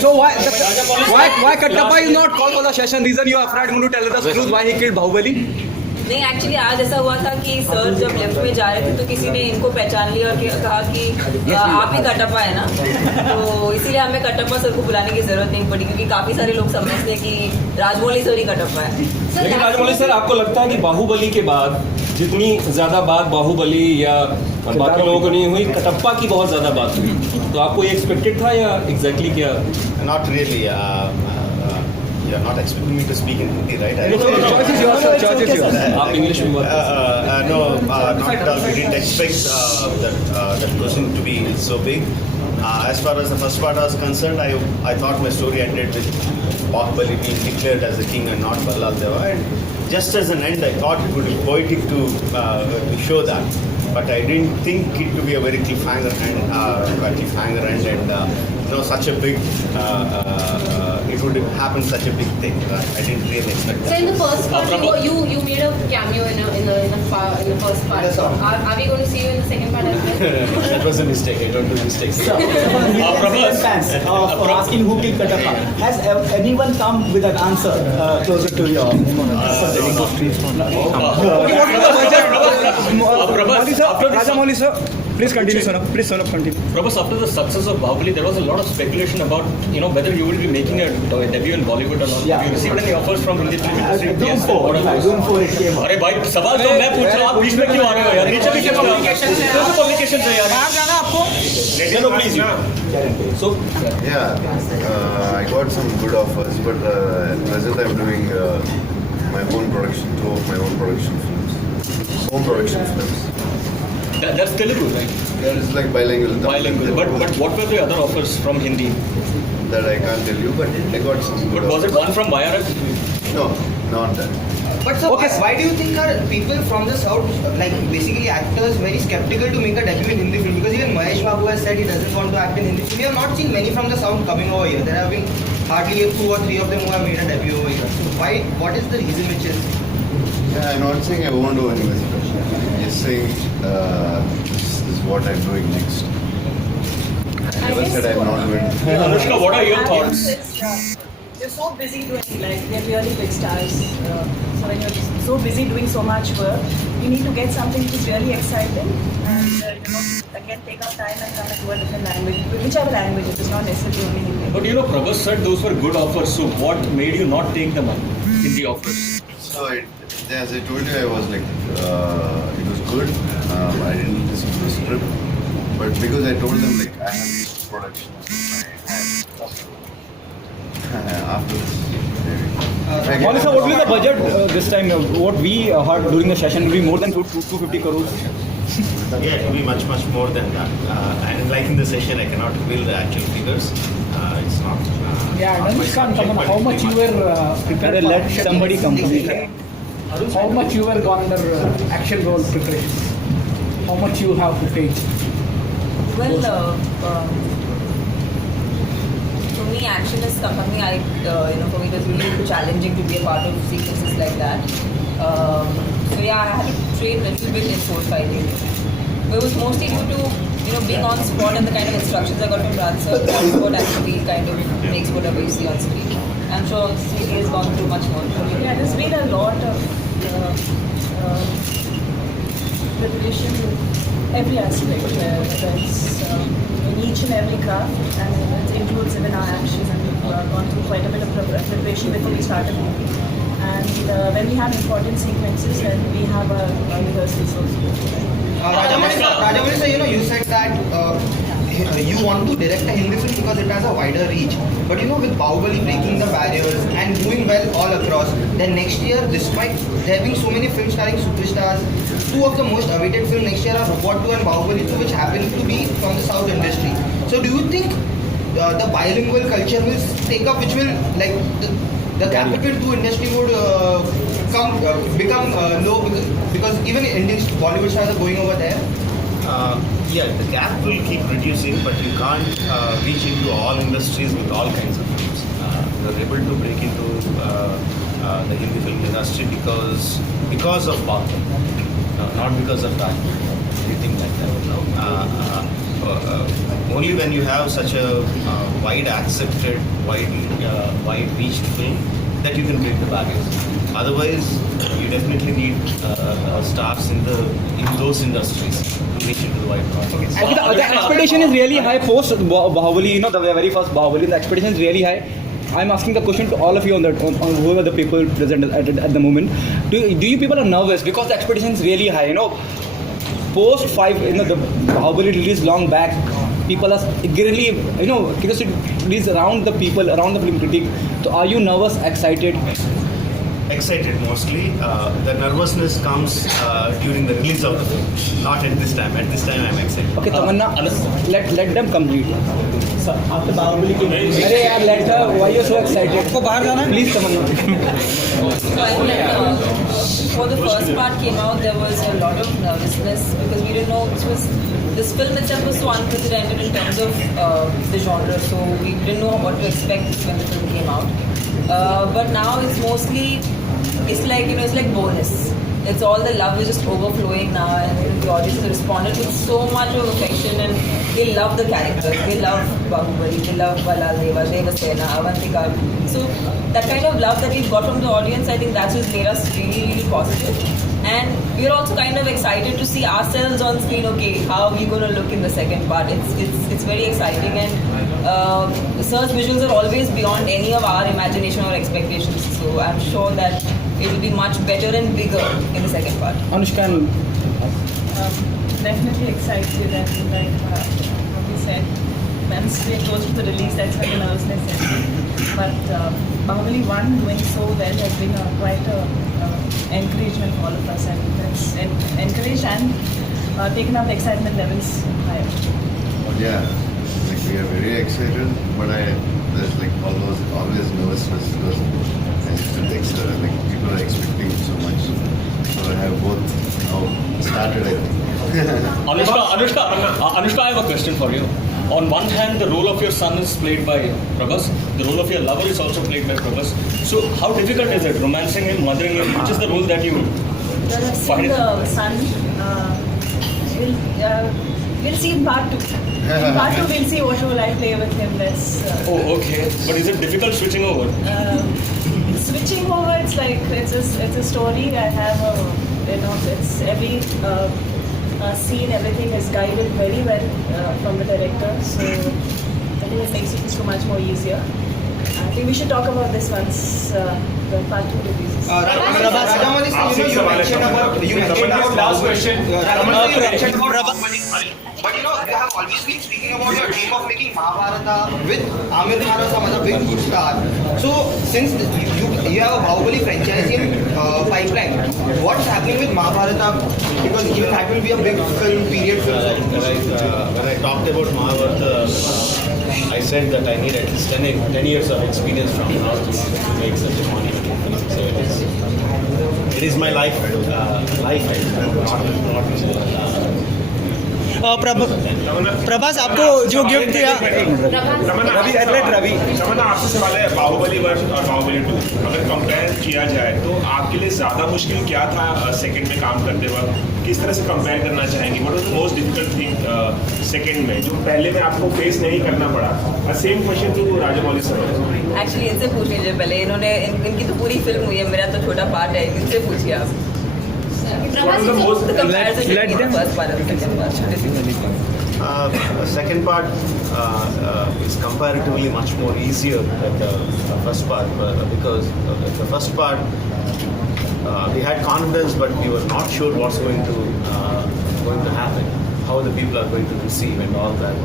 So why Kattappa is not called for the session? Reason you are afraid going to tell us truth why he killed Bahubali? नहीं, actually आज ऐसा हुआ था कि sir जब left में जा रहे थे तो किसी ने इनको पहचान लिया और कहा कि आप ही कटप्पा है ना, तो इसीलिए हमें कटप्पा सर को बुलाने की जरूरत नहीं पड़ी, क्योंकि काफी सारे लोग समझते हैं कि राजमौली सर ही कटप्पा है। लेकिन राजमौली सर, आपको लगता है कि बाहुबली के बाद जितनी ज्यादा बात बाहुबली या बाकी लोगों को नहीं हुई, कटप्पा की बहुत ज्यादा बात हुई, तो आपको ये एक्सपेक्टेड था या एग्जैक्टली क्या? Not really. You're not expecting me to speak in Hindi, right? Choice is yours, sir. Choice is yours. आप इंग्लिश में बात No, not at all. We didn't expect that question to be so big. As far as the first part was concerned, I thought my story ended with Bahubali being declared as the king and not Ballal Deva. And just as an end, I thought it would be poetic to show that. But I didn't think it to be a very cliffhanger end, and such a big, it would happen such a big thing. I didn't really expect that. So in the first part, you made a cameo in the first part. So are we going to see you in the second part as well? That was a mistake. I don't do mistakes. Fans of asking who killed Kattappa. Has anyone come with an answer closer to your Rajamouli sir, please continue, son. Please, son, continue. Prabhas, after the success of Bahubali, there was a lot of speculation about whether you will be making a debut in Bollywood or not. Yeah. Have you received any offers from Hindi film industry? Doom 4 it came out. अरे भाई, सवाल तो मैं पूछ रहा हूँ, आप बीच में क्यों आ रहे हो यार? नीचे पीछे पब्लिकेशन है यार। कहाँ जाना आपको? No, please. So I got some good offers, but present I'm doing my own production, 2 of my own production films, home production films. that's Telugu, right? That is like bilingual. Bilingual. But what were the other offers from Hindi? That I can't tell you, but I got some good But was it offers. one from YRF? No, not that. But sir, why do you think are people from the south, like basically actors, very skeptical to make a debut in Hindi film? Because even Mahesh Babu has said he doesn't want to act in Hindi film. We have not seen many from the south coming over here. There have been hardly 2 or 3 of them who have made a debut over here. So what is the reason which is? Yeah, I'm not saying I won't do anything. I'm just saying this is what I'm doing next. I never said I'm not doing. Anushka, what are your thoughts? You're so busy doing, like, they're really big stars. So when you're so busy doing so much work, you need to get something which is really exciting and, again, take our time and kind of do a different language, whichever language, it is not necessarily only Hindi. But Prabhas said those were good offers, so what made you not take them up in the offers? So as I told you, I was like, it was good. I didn't listen to the script, but because I told them like I have these productions in my hand. After this, Mouli sir, what will be the budget this time? What we heard during the session will be more than 250 crores. Yeah, it will be much more than that. And like in the session, I cannot reveal the actual figures. It's not. How much you were prepared? Let somebody come. How much you were gone under action role preparation? How much you have to take? Well, for me, action is something for me it was really challenging to be a part of sequences like that. So yeah, I had to train a little bit in sword fighting. But it was mostly due to being on spot and the kind of instructions I got from Raj sir. That's what actually kind of makes whatever you see on screen. I'm sure CK has gone through much more. Yeah, there's been a lot of preparation in every aspect, whether it's in each and every craft, and it includes even our actions, and we've gone through quite a bit of preparation before we start a movie. And when we have important sequences, then we have a rehearsals also. Rajamouli sir, you said that you want to direct a Hindi film because it has a wider reach. But with Bahubali breaking the barriers and doing well all across, then next year, despite there being so many films starring superstars, 2 of the most awaited films next year are Robot 2 and Bahubali 2, which happen to be from the south industry. So do you think the bilingual culture will take up, which will, like, the capital to industry would become low because even Indian Bollywood stars are going over there? Yeah, the gap will keep reducing, but you can't reach into all industries with all kinds of films. We're able to break into the Hindi film industry because of Bahubali, not because of that, anything like that. only when you have such a wide accepted, wide reached film that you can break the barriers. Otherwise, you definitely need stars in those industries to reach into the wide audience. Okay, the expectation is really high post Bahubali, you know, the very first Bahubali, the expectation is really high. I'm asking the question to all of you on whoever the people present at the moment. Do you people are nervous because the expectation is really high, you know? Post 5, you know, the Bahubali released long back. People are eagerly, you know, because it released around the people, around the film critic. So are you nervous, excited? Excited mostly. The nervousness comes during the release of the film, not at this time. At this time, I'm excited. Okay, Tamanna, let them complete. So after Bahubali came out, अरे यार, let her. Why you so excited? आपको बाहर जाना है? Please, Tamanna. So I think before the first part came out, there was a lot of nervousness because we didn't know this film itself was so unprecedented in terms of the genre, so we didn't know what to expect when the film came out. But now it's mostly, it's like, you know, it's like bonus. It's all the love is just overflowing now, and the audience has responded with so much of affection, and they love the characters. They love Bahubali, they love Balal Deva, Devasena, Avantika. So that kind of love that we've got from the audience, I think that's just made us really, really positive. And we're also kind of excited to see ourselves on screen. Okay, how are we going to look in the second part? It's very exciting, and Sir's visuals are always beyond any of our imagination or expectations. So I'm sure that it will be much better and bigger in the second part. Anushka and Definitely excited, and like what we said, once we're close to the release, that's when the nervousness is. But Bahubali 1 doing so well has been quite a encouragement for all of us, and that's encouraged and taken up the excitement levels higher. Yeah, like we are very excited, but there's like always nervousness because like people are expecting so much. So I have both now started, I think. Anushka, I have a question for you. On one hand, the role of your son is played by Prabhas. The role of your lover is also played by Prabhas. So how difficult is it, romancing him, mothering him? Which is the role that you Well, I've seen find? the son. We'll see in part 2. In part 2, we'll see what role I play with him. Oh, okay. But is it difficult switching over? Switching over, it's like it's a story. I have it's every scene, everything is guided very well from the director. So I think it makes it so much more easier. I think we should talk about this once the part 2 releases. Rajamouli, you mentioned about last question. But you know, you have always been speaking about your dream of making Mahabharata with Amir Khan as a big good star. So since you have a Bahubali franchise in pipeline, what's happening with Mahabharata? Because even that will be a big film, period film. When I talked about Mahabharata, I said that I need at least 10 years of experience from now to make such a monumental film. So it is my life. Prabhas आपको जो gift दिया तमन्ना आपसे सवाल है बाहुबली 1 और बाहुबली 2 अगर compare किया जाए तो आपके लिए ज़्यादा मुश्किल क्या था सेकंड में काम करते वक्त किस तरह से कंपेयर करना चाहेंगे what was the most difficult thing second में जो पहले में आपको फेस नहीं करना पड़ा same question to Rajamouli sir actually इनसे पूछ लीजिए पहले इन्होंने इनकी तो पूरी फिल्म हुई है मेरा तो छोटा पार्ट है इनसे पूछिए आप second part is comparatively much more easier than the first part because the first part we had confidence but we were not sure what's going to happen, how the people are going to receive and all that.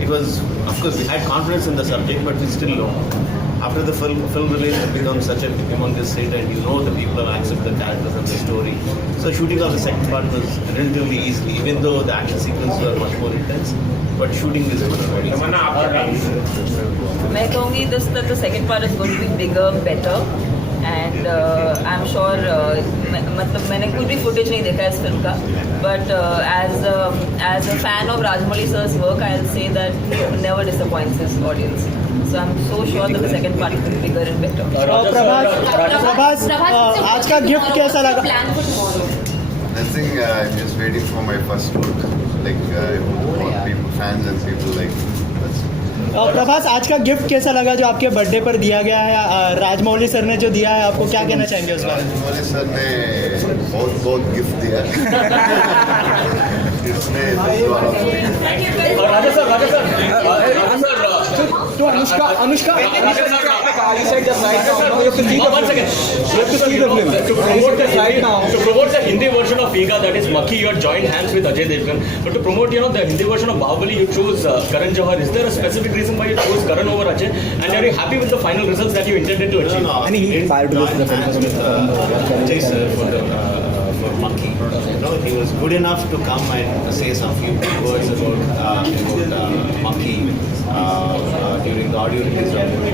It was, of course, we had confidence in the subject, but we still know. After the film release, it becomes such a humongous hit, and you know the people will accept the characters and the story. So shooting of the second part was relatively easy, even though the action sequences were much more intense. But shooting this was very easy. मैं कहूँगी that the second part is going to be bigger, better. And I'm sure मतलब मैंने कुछ भी footage नहीं देखा इस film का, but as a fan of Rajamouli sir's work, I'll say that he never disappoints his audience. So I'm so sure that the second part will be bigger and better. Prabhas आज का gift कैसा लगा? I think I'm just waiting for my first look. like people, fans and people like. That's it. Prabhas, आज का gift कैसा लगा जो आपके बर्थडे पर दिया गया है? राजमौली सर ने जो दिया है, आपको क्या कहना चाहेंगे उस बारे में? राजमौली सर ने बहुत गिफ्ट दिया. इसने Raja sir, To Anushka, you said just right now. You have to see the One second. You have to see the film. To promote the Hindi version of Figa, that is Maki, you had joined hands with Ajay Devgan. But to promote, the Hindi version of Bahubali, you chose Karan Johar. Is there a specific reason why you chose Karan over Ajay? And are you happy with the final results that you intended to achieve? No, And he inspired to joined hands with Ajay sir for Maki. He was good enough to come and say some few words about Maki during the audio release of the movie.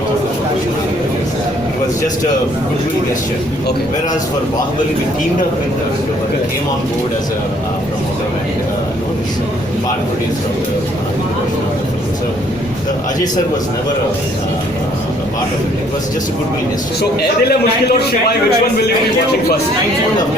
It was just a goodwill gesture. Okay. Whereas for Bahubali, we teamed up with he came on board as a promoter and part producer of the film. So the Ajay sir was never a part of it. It was just a goodwill gesture. So, Air Dil Hai Mushkil or Shivai, which one will you be watching first? Why not?